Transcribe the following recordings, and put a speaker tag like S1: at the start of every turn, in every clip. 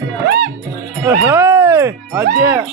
S1: 诶嘿阿爹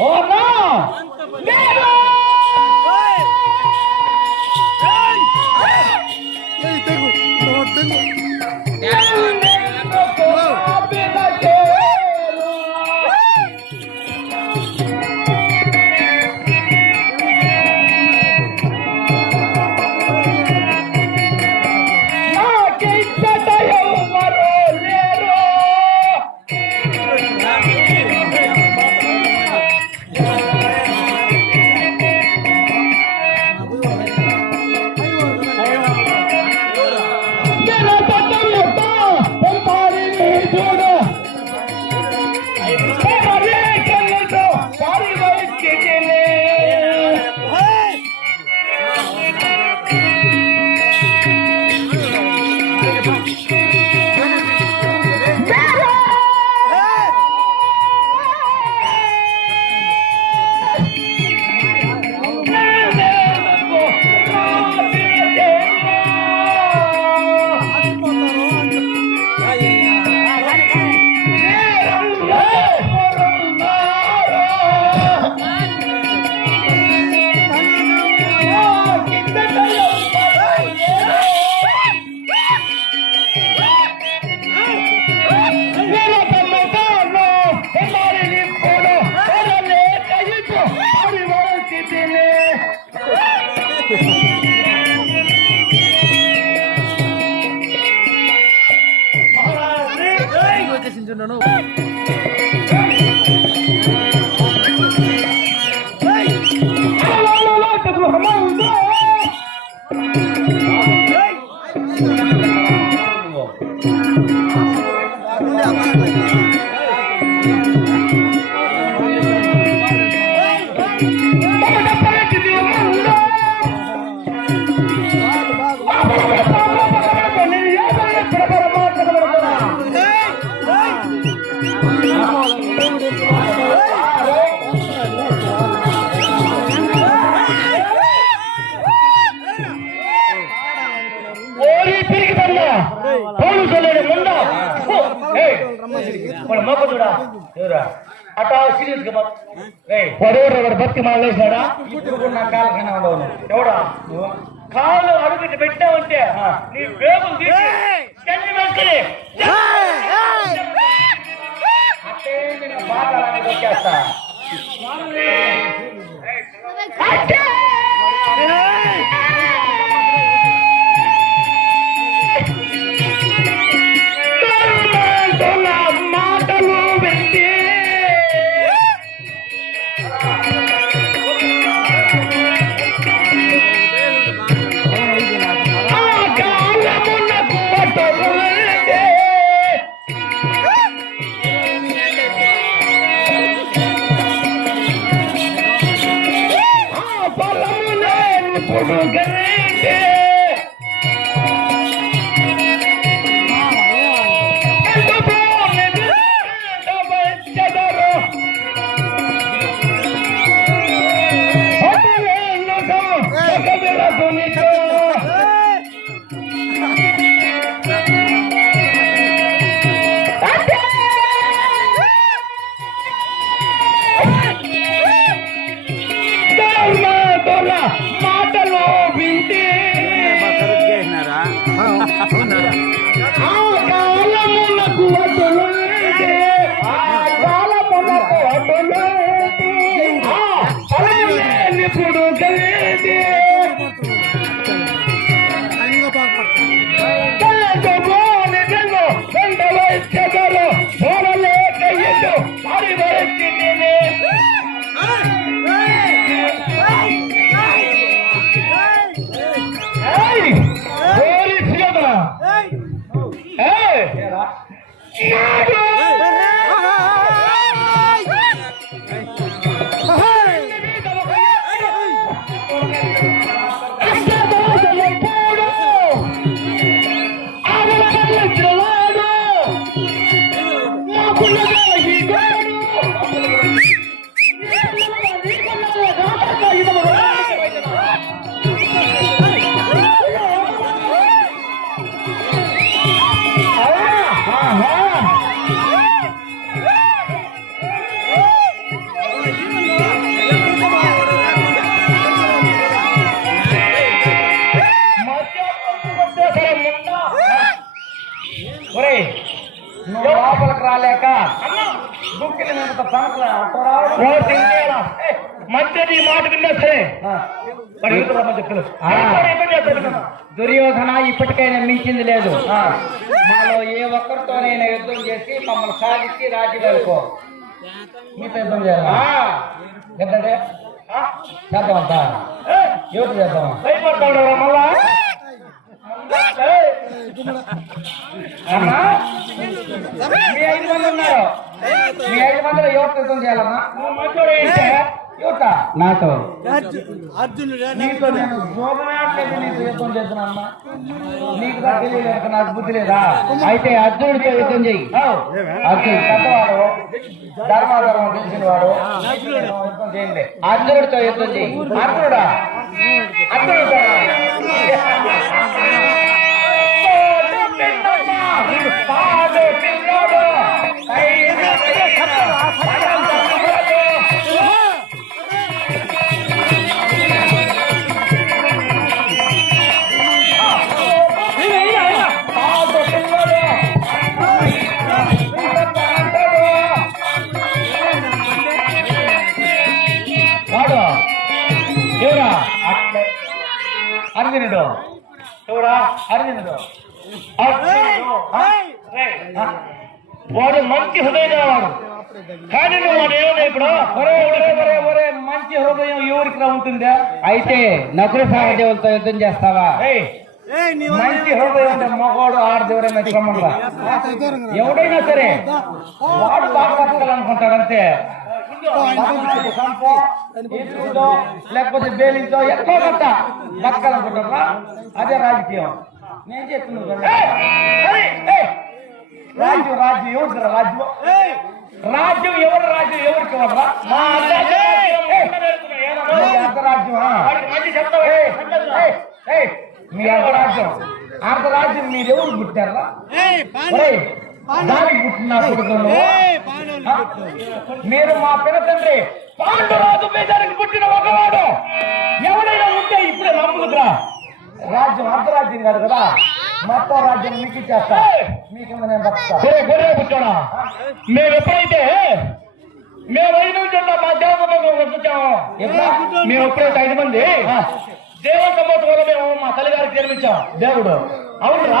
S1: అదే తెగు ఎవరా అటా సీరియస్గా పడేవాడు ఎవరు బతికి మాలేసాడా ఇప్పుడు కూడా నా కాలు కన్నా ఉండవు ఎవడా కాలు అడుగు పెట్టావంటే నీ వేగులు తీసి చెన్ని వెంకని అట్టే నేను బాగా వచ్చేస్తా
S2: లేక బుక్కిల మీద పనకల
S1: మంచిది మాట విన్నా సరే?
S2: దుర్యోధన ఇప్పటికైనా మించింది లేదు. మాలో ఏ ఒక్కరితోనైనా యుద్ధం చేసి మమ్మల్ని సాధించి రాజ్యం వెళ్ళుకో మీతో యుద్ధం చేయాలి చేద్దామంతా. యువత చేద్దాం?
S1: మళ్ళా.
S2: మీ ఐదు మంది ఉన్నారు మీ ఐదు మందిలో యువత యుద్ధం
S1: చేయాలన్నా
S2: యువత నాతో
S3: అర్జునుడు
S2: నీతో నేను భోగనాట్లేదు నీతో యుద్ధం చేస్తున్నానమ్మా నీకు దా తెలియదు నాకు బుద్ధి లేదా? అయితే అర్జునుడితో యుద్ధం చెయ్యి. అర్జునుడు పెద్దవాడు. ధర్మాధర్మం తెలిసిన వాడు. యుద్ధం చేయండి అర్జునుడితో యుద్ధం చెయ్యి. అర్జునుడా అర్జునుడితో
S1: పాడు పిల్లోడు, పైన
S2: అర్జునుడు
S1: చూడా. రేయ్, వాడు మంచి హృదయం వాడు కానీ నువ్వు వాడు ఏమన్నా ఇప్పుడు
S2: ఒరే ఒరే ఒరే ఒరే మంచి హృదయం ఎవరికి ఉంటుందా అయితే నకుల సహదేవులతో యుద్ధం చేస్తావా
S1: ఏయ్,
S2: మంచి హృదయం అంటే మగవాడు ఆడదేవరైనా క్రమంగా ఎవడైనా సరే వాడు బాగా బతకాలనుకుంటాడు అంతే సంపో, లేకపోతే బేలింతో ఎక్కువ కట్ట బతకాలనుకుంటారా అదే రాజకీయం నేను చెప్తున్నాను రాజ్యం రాజ్యం ఎవరు రాజ్యం రాజ్యం ఎవరు రాజ్యం ఎవరికి ఇవ్వరా
S1: మా రాజ్యం
S2: మీ అర్ధరాజ్యం మీ అర్ధరాజ్యం అర్ధరాజ్యం మీరు ఎవరు పుట్టారా దానికి? మీరు మా పిన తండ్రి. పాండురాజు పేదానికి పుట్టిన ఒకవాడు. ఎవడైనా ఉంటే ఇప్పుడే నమ్ముకురా రాజ్యం అర్ధరాజ్యం కాదు కదా. మొత్తం రాజ్యం మీకు ఇచ్చేస్తా. మీ కింద నేను
S1: గొర్రె పుట్టాడా? మేము ఎప్పుడైతే మేము ఐదు మంది ఉన్నాం మా దేవతలకు వచ్చాము? మేము ఎప్పుడైతే ఐదు మంది దేవ సమూహం వల్ల మేము మా తల్లిగారికి జన్మించాం.
S2: దేవుడు.
S1: అవునరా?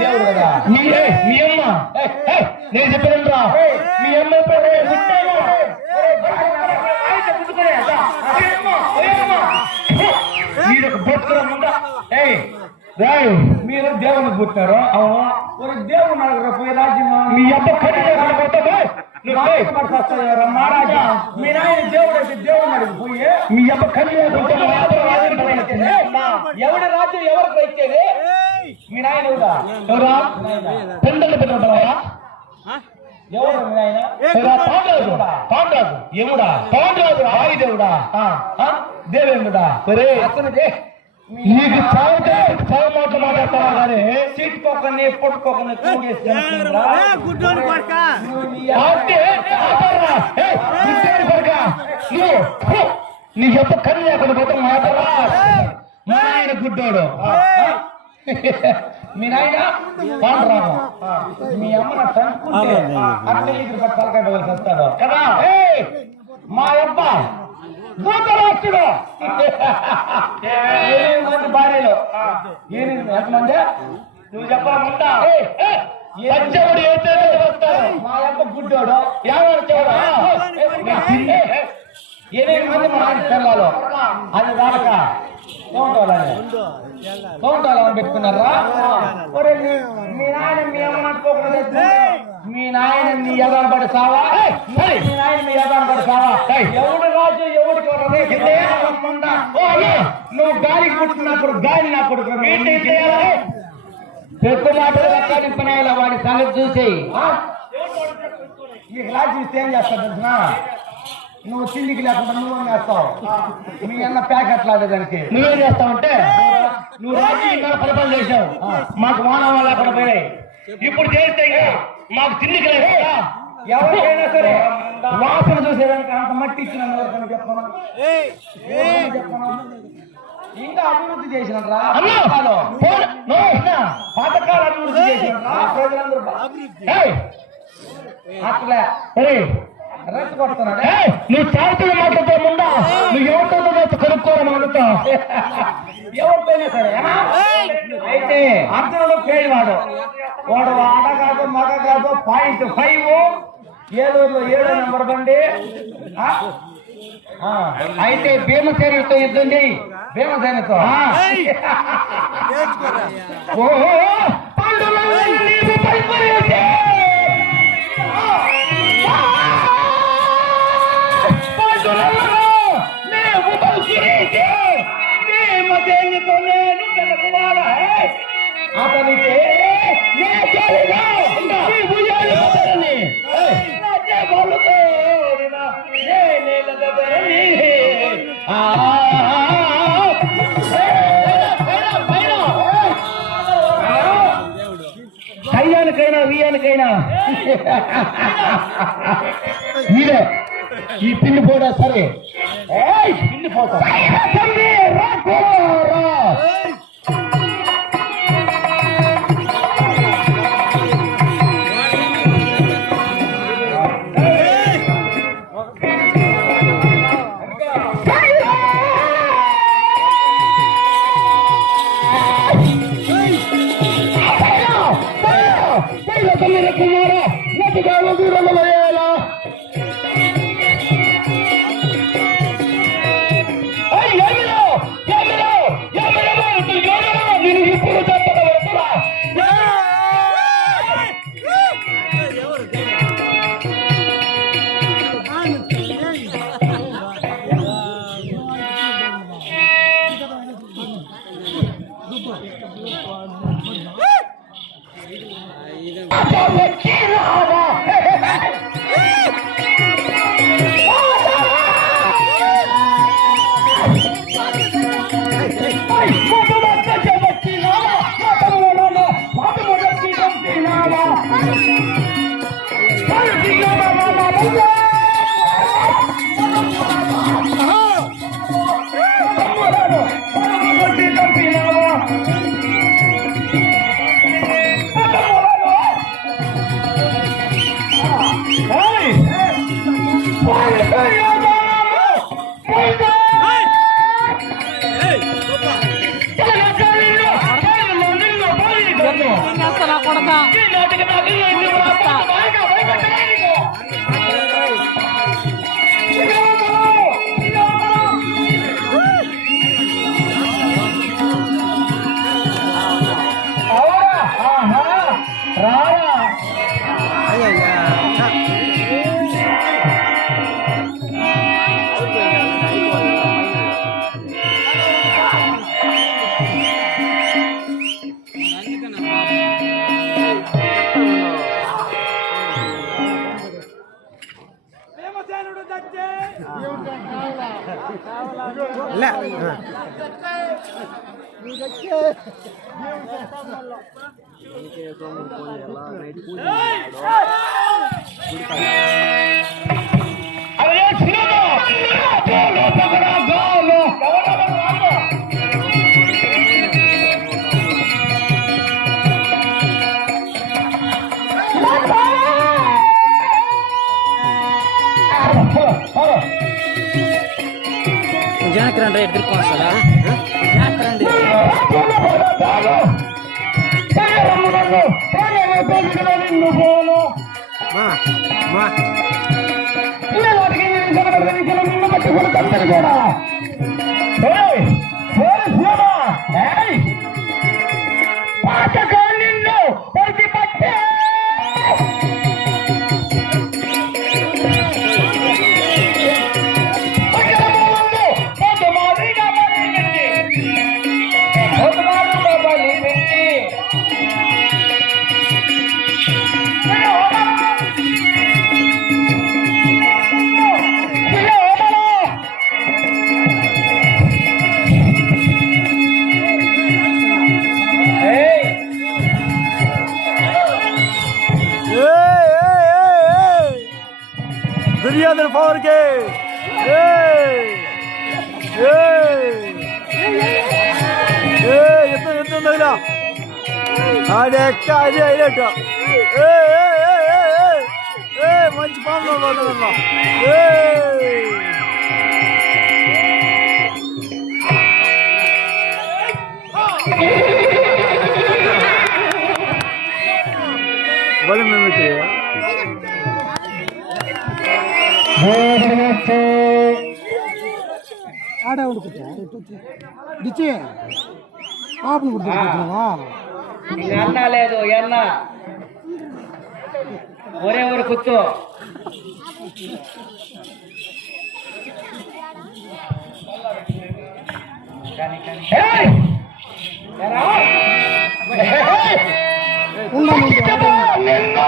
S2: దేవుడు కదా.
S1: మీ మీ అమ్మ. నేను మీ అమ్మ. మీరు బతుకురా ముందా
S2: ఏయ్
S1: రాయ్
S2: మీరు దేవుని పుట్టారు. అవును. ఒక దేవుడు నలుగురు పోయి రాజ్యం
S1: మీ అబ్బ పోతావా
S2: మహారాజా మీ నాయన దేవుడు అయితే దేవుడు నడుగు పోయి
S1: మీ అబ్బ కట్టి
S2: ఎవడి రాజ్యం ఎవరికి వచ్చేది
S1: ఏముడా? పాండరాజు ఆయుదేవుడా
S2: దేవేంద్రుడా?
S1: ఒరే నీకు చావుతే చావు మాటలు మాట్లాడతావా కానీ
S2: చిట్టుకోకని పొట్టుకోకని కూడేసి చంపుతుండ్రా.
S3: గుడ్డోని కొడక?
S2: నువ్వు నీ
S1: యొక్క కన్ను లేకుండా పోతే మాటరా మా ఆయన గుడ్డోడు.
S2: మీ నాయన? పాండురాము? మీ అమ్మన చంపుకుంటే అట్లే ఎదురు పట్టి తలకాయ పగలు చస్తాడు
S1: కదా?
S2: మా అబ్బ! దూతరాష్ట్రుడు మంది భార్యలు. ఎనిమిది ఎంతమంది
S1: నువ్వు వస్తారు
S2: మా అబ్బ గుడ్డోడు.
S1: ఎవరు
S2: మంది మా పిల్లలు. అది దాకా తోటోలని పెట్టుకున్నారా? మీ నాయన మీ అమ్మ నట్టుకోకుండా మీ నాయన మీ యదాన పడి సావా. మీ నాయన మీ యదాన పడి సావా. ఎవడు రాజు ఎవడికి నువ్వు గాలికి పుట్టినప్పుడు గాలి నా కొడుకు? పెద్ద మాటలు లెక్కడింపనేలా వాడి సంగతి చూసి ఈ రాజు ఇస్తే ఏం తెలిసిన నువ్వు తిండికి లేకుండా నువ్వు వేస్తావు మీ అన్న ప్యాకెట్ లాగేదానికి
S1: నువ్వేం చేస్తావంటే నువ్వు రాజకీయంగా పరిపాలన చేశావు. మాకు మానవ లేకుండా పోయాయి ఇప్పుడు చేస్తే ఇంకా మాకు తిండికి లేకుండా
S2: ఎవరికైనా సరే వాసన చూసేదానికి అంత మట్టి ఇచ్చిన చెప్పను చెప్పను ఇంకా అభివృద్ధి చేసినట్రా
S1: అన్నా,
S2: పథకాలు అభివృద్ధి చేసినట్రా ప్రజలందరూ అట్లా.
S1: నువ్వు చావుతున్న మాటతో ముందా? నువ్వు ఎవరితో కనుక్కోవడం అనుకో
S2: ఎవరితోనే సరే? అయితే అర్థంలో పేరువాడు వాడు ఆడ కాదు మగ కాదు పాయింట్ ఫైవ్. ఏలూరులో ఏడో నెంబర్ బండి. అయితే భీమసేనతో చేయి భీమసేనతో
S1: ఆ. ఓ పండుగ మీరే ఈ పిల్లి పోడా సరే. 哎哎 నిన్ను బట్టి కొడుకందరు కూడా.
S3: ఆడే ఎక్క అదే అయినట్టు ఏ మంచి పాము వదలమ్మా ఏ బలి మిమిక్రీ
S4: ఆడే ఉడుకుతా డిచ్చి పాపను కుడుతున్నావా
S1: ఇది అన్న లేదు ఎన్న ఒరే ఊరు కూర్చో ఏయ్! ఎరా? ఏయ్! నిన్ను విడవను. నిన్ను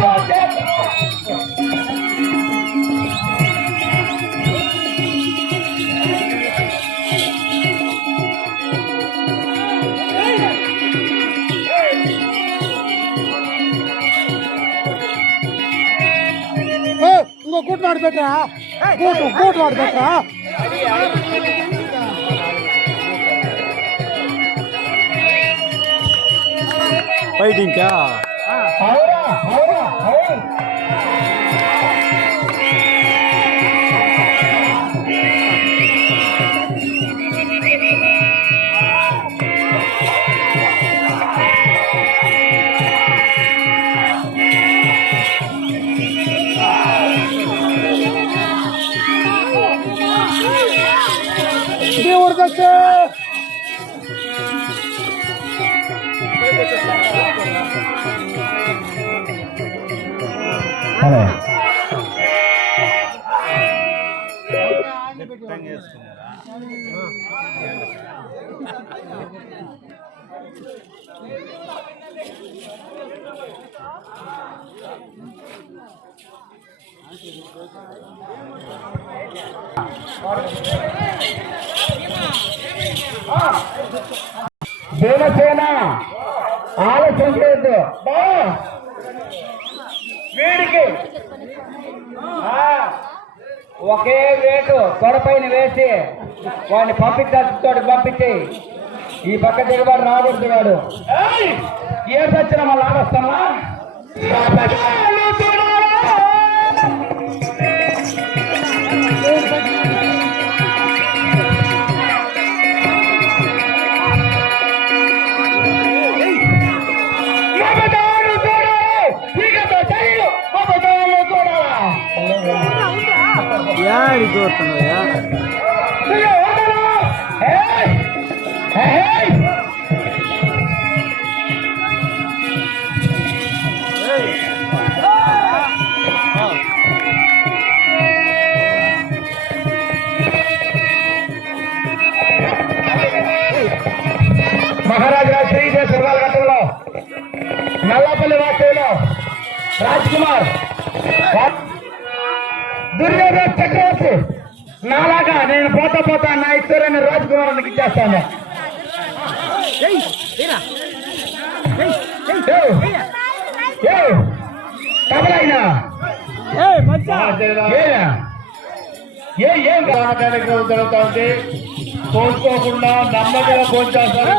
S1: పెట్టు, చేతలు.
S4: ఏ, ఇంకో కూటు వాడు పెట్టరా కూటు
S2: భీమసేన ఆలస్యం చేయొద్దు. బా. వీడికి. ఒకే వేటు గొడపైన వేసి వాడిని పంపించాల్సిన తోటి పంపించి ఈ పక్క దిగుబడి రాకూడదు వాడు. ఏ సచ్చిన మళ్ళీ ఆడొస్తామా దుర్యోధన చక్రవర్తి. నాలాగా నేను పోతా పోతా నా ఇస్తారని రాజ్ కుమార్ ఇచ్చేస్తాను కబలైనా
S3: ఏ మచ్చా
S2: ఏ ఏం కార్యక్రమం జరుగుతా ఉంది. కోసుకోకుండా నమ్మకంగా పోంచేస్తాను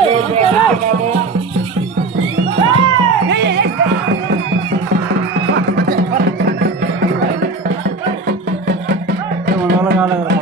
S2: அதனால